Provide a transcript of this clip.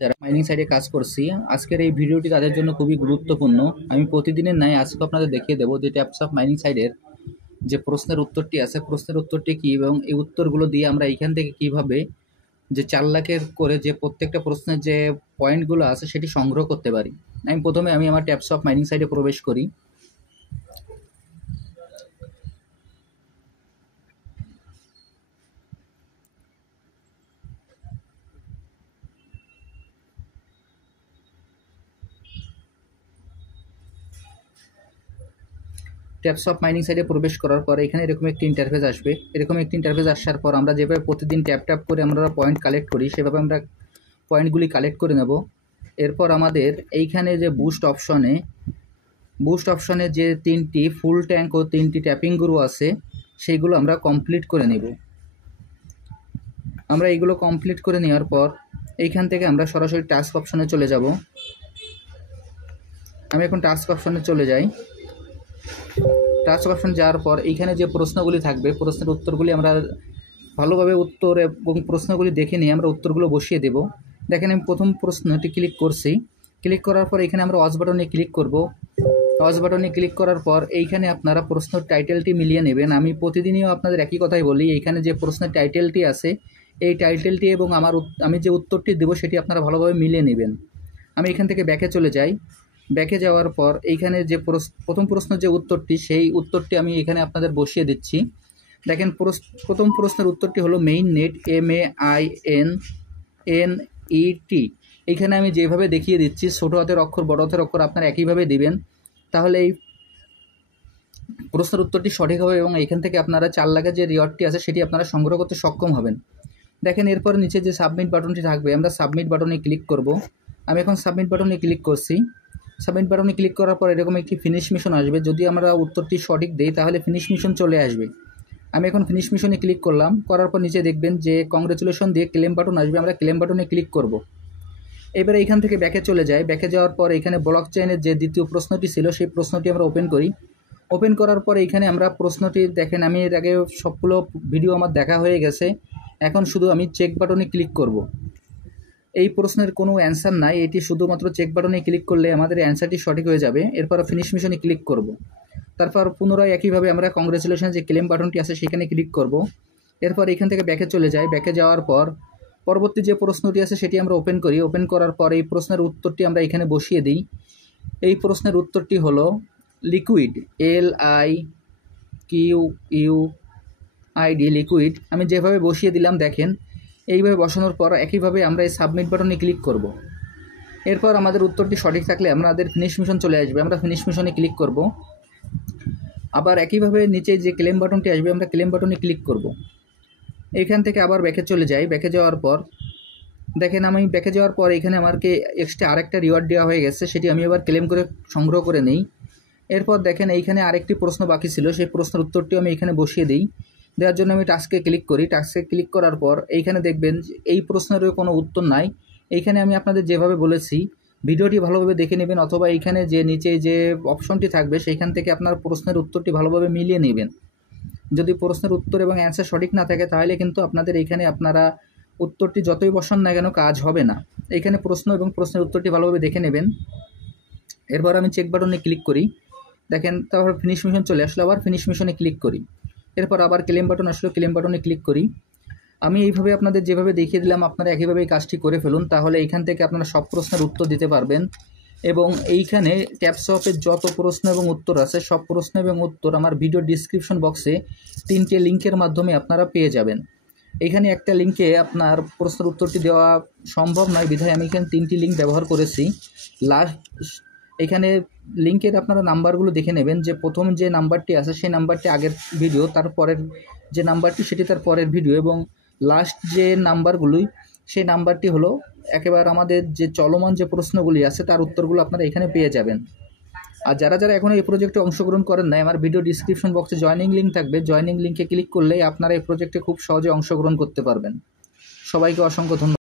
যারা মাইনিং সাইটে কাজ করছি, আজকের এই ভিডিওটি তাদের জন্য খুবই গুরুত্বপূর্ণ। আমি প্রতিদিনের ন্যায় আজকে আপনাদের দেখিয়ে দেবো যে ট্যাপস অফ মাইনিং সাইটের যে প্রশ্নের উত্তরটি আছে, প্রশ্নের উত্তরটি কী এবং এই উত্তরগুলো দিয়ে আমরা এইখান থেকে কিভাবে যে 4 লাখের করে যে প্রত্যেকটা প্রশ্নের যে পয়েন্টগুলো আছে সেটি সংগ্রহ করতে পারি। প্রথমে আমার ট্যাপস অফ মাইনিং সাইটে প্রবেশ করি। ট্যাপস অফ মাইনিং সাইটে প্রবেশ করার পর এখানে এরকম একটি ইন্টারফেস আসবে। এরকম একটি ইন্টারফেস আসার পর আমরা যেভাবে প্রতিদিন ট্যাপ করে আমরা পয়েন্ট কালেক্ট করি, সেভাবে আমরা পয়েন্টগুলি কালেক্ট করে নেব। এরপর আমাদের এইখানে যে বুস্ট অপশনে যে 3টি ফুল ট্যাঙ্ক ও 3টি ট্যাপিং গ্রু আছে, সেইগুলো আমরা কমপ্লিট করে নেব। আমরা এইগুলো কমপ্লিট করে নেওয়ার পর এইখান থেকে আমরা সরাসরি টাস্ক অপশনে চলে যাব। আমি এখন টাস্ক অপশনে চলে যাই। টাস্ক অপশন যাওয়ার পর এইখানে যে প্রশ্নগুলি থাকবে, প্রশ্নের উত্তরগুলি আমরা ভালোভাবে উত্তর এবং প্রশ্নগুলি দেখে নিয়ে আমরা উত্তরগুলো বসিয়ে দেব। দেখেন আমি প্রথম প্রশ্নটি ক্লিক করছি। ক্লিক করার পর এখানে আমরা ওয়াচ বাটনে ক্লিক করব। ওয়াচ বাটনে ক্লিক করার পর এইখানে আপনারা প্রশ্নের টাইটেলটি মিলিয়ে নেবেন। আমি প্রতিদিনই আপনাদের একই কথাই বলি, এইখানে যে প্রশ্নের টাইটেলটি আছে এই টাইটেলটি এবং আমি যে উত্তরটি দেব সেটি আপনারা ভালোভাবে মিলিয়ে নেবেন। আমি এখান থেকে ব্যাকে চলে যাই। ব্যাকে যাওয়ার পর এইখানে যে প্রথম প্রশ্ন যে উত্তরটি, সেই উত্তরটি আমি এখানে আপনাদের বসিয়ে দিচ্ছি। দেখেন প্রথম প্রশ্নের উত্তরটি হলো মেইন নেট, MAINNET। এইখানে আমি যেভাবে দেখিয়ে দিচ্ছি, ছোটো হাতের অক্ষর বড় হাতের অক্ষর আপনারা একইভাবে দিবেন, তাহলে এই প্রশ্নের উত্তরটি সঠিক হবে এবং এখান থেকে আপনারা 4 লাখের যে রিওয়ার্ডটি আছে সেটি আপনারা সংগ্রহ করতে সক্ষম হবেন। দেখেন এরপর নিচে যে সাবমিট বাটনটি থাকবে, আমরা সাবমিট বাটনে ক্লিক করব। আমি এখন সাবমিট বাটনে ক্লিক করছি। সাবমিট বাটনে ক্লিক করার পর এরকম একটি ফিনিশ মিশন আসবে। যদি আমরা উত্তরটি সঠিক দেই তাহলে ফিনিশ মিশন চলে আসবে। আমি এখন ফিনিশ মিশনে ক্লিক করলাম। করার পর নিচে দেখবেন যে কংগ্রেচুলেশন দিয়ে ক্লেম বাটন আসবে। আমরা ক্লেম বাটনে ক্লিক করব। এবারে এইখান থেকে ব্যাকে চলে যাই। ব্যাকে যাওয়ার পর এখানে ব্লক চেইনের যে দ্বিতীয় প্রশ্নটি ছিল সেই প্রশ্নটি আমরা ওপেন করি। ওপেন করার পর এইখানে আমরা প্রশ্নটি দেখেন, আমি এর আগে সবগুলো ভিডিও আমার দেখা হয়ে গেছে। এখন শুধু আমি চেক বাটনে ক্লিক করব। এই প্রশ্নের কোনো অ্যান্সার নাই, এটি শুধুমাত্র চেক বাটনে ক্লিক করলে আমাদের অ্যান্সারটি সঠিক হয়ে যাবে। এরপর ফিনিশ মিশনে ক্লিক করব। তারপর পুনরায় একইভাবে আমরা কংগ্রেচুলেশন যে ক্লেম বাটনটি আছে সেখানে ক্লিক করব। এরপর এখান থেকে ব্যাকে চলে যাই। ব্যাকে যাওয়ার পর পরবর্তী যে প্রশ্নটি আছে সেটি আমরা ওপেন করি। ওপেন করার পর এই প্রশ্নের উত্তরটি আমরা এখানে বসিয়ে দিই। এই প্রশ্নের উত্তরটি হলো লিকুইড, LIQUID, লিকুইড। আমি যেভাবে বসিয়ে দিলাম দেখেন, এইভাবে বসানোর পর একইভাবে আমরা এই সাবমিট বাটনে ক্লিক করব। এরপর আমাদের উত্তরটি সঠিক থাকলে আমাদের ফিনিশ মিশন চলে আসবে। আমরা ফিনিশ মিশনে ক্লিক করব। আবার একইভাবে নিচে যে ক্লেম বাটনটি আসবে আমরা ক্লেম বাটনে ক্লিক করব। এইখান থেকে আবার ব্যাকে চলে যাই। ব্যাকে যাওয়ার পর দেখেন, আমি ব্যাকে যাওয়ার পর এখানে আমাকে এক্সট্রা আরেকটা রিওয়ার্ড দেওয়া হয়ে গেছে, সেটি আমি এবার ক্লেম করে সংগ্রহ করে নিই। এরপর দেখেন এইখানে আরেকটি প্রশ্ন বাকি ছিল, সেই প্রশ্নের উত্তরটিও আমি এখানে বসিয়ে দিই। দেওয়ার জন্য আমি টাস্কে ক্লিক করি। টাস্কে ক্লিক করার পর এইখানে দেখবেন এই প্রশ্নেরও কোনো উত্তর নাই। এইখানে আমি আপনাদের যেভাবে বলেছি ভিডিওটি ভালোভাবে দেখে নেবেন, অথবা এইখানে যে নিচে যে অপশনটি থাকবে সেইখান থেকে আপনার প্রশ্নের উত্তরটি ভালোভাবে মিলিয়ে নেবেন। যদি প্রশ্নের উত্তর এবং অ্যান্সার সঠিক না থাকে তাহলে কিন্তু আপনাদের এইখানে আপনারা উত্তরটি যতই বসান না কেন কাজ হবে না। এইখানে প্রশ্ন এবং প্রশ্নের উত্তরটি ভালোভাবে দেখে নেবেন। এরপর আমি চেক বাটনে ক্লিক করি। দেখেন তারপর ফিনিশ মিশন চলে আসলো, আবার ফিনিশ মিশনে ক্লিক করি। এরপর আবার ক্লেম বাটন আসলো, ক্লেম বাটনে ক্লিক করি। আমি এইভাবে আপনাদের যেভাবে দেখিয়ে দিলাম আপনারা একইভাবে এই কাজটি করে ফেলুন, তাহলে এইখান থেকে আপনারা সব প্রশ্নের উত্তর দিতে পারবেন। এবং এইখানে ট্যাপস অফের যত প্রশ্ন এবং উত্তর আছে সব প্রশ্ন এবং উত্তর আমার ভিডিও ডিসক্রিপশন বক্সে 3টে লিঙ্কের মাধ্যমে আপনারা পেয়ে যাবেন। এইখানে একটা লিঙ্কে আপনার প্রশ্নের উত্তরটি দেওয়া সম্ভব নয়, বিধায় আমি এখানে 3টি লিঙ্ক ব্যবহার করেছি। এখানে লিঙ্কের আপনারা নাম্বারগুলো দেখে নেবেন, যে প্রথম যে নাম্বারটি আছে সেই নাম্বারটি আগের ভিডিও, তারপরের যে নাম্বারটি সেটি তার পরের ভিডিও, এবং লাস্ট যে নাম্বারগুলি সেই নাম্বারটি হলো একেবারে আমাদের যে চলমান যে প্রশ্নগুলি আছে তার উত্তরগুলো আপনারা এখানে পেয়ে যাবেন। আর যারা এখনও এই প্রজেক্টে অংশগ্রহণ করেন নাই, আমার ভিডিও ডিসক্রিপশন বক্সে জয়েনিং লিঙ্ক থাকবে। জয়েনিং লিঙ্কে ক্লিক করলেই আপনারা এই প্রজেক্টে খুব সহজে অংশগ্রহণ করতে পারবেন। সবাইকে অসংখ্য ধন্যবাদ।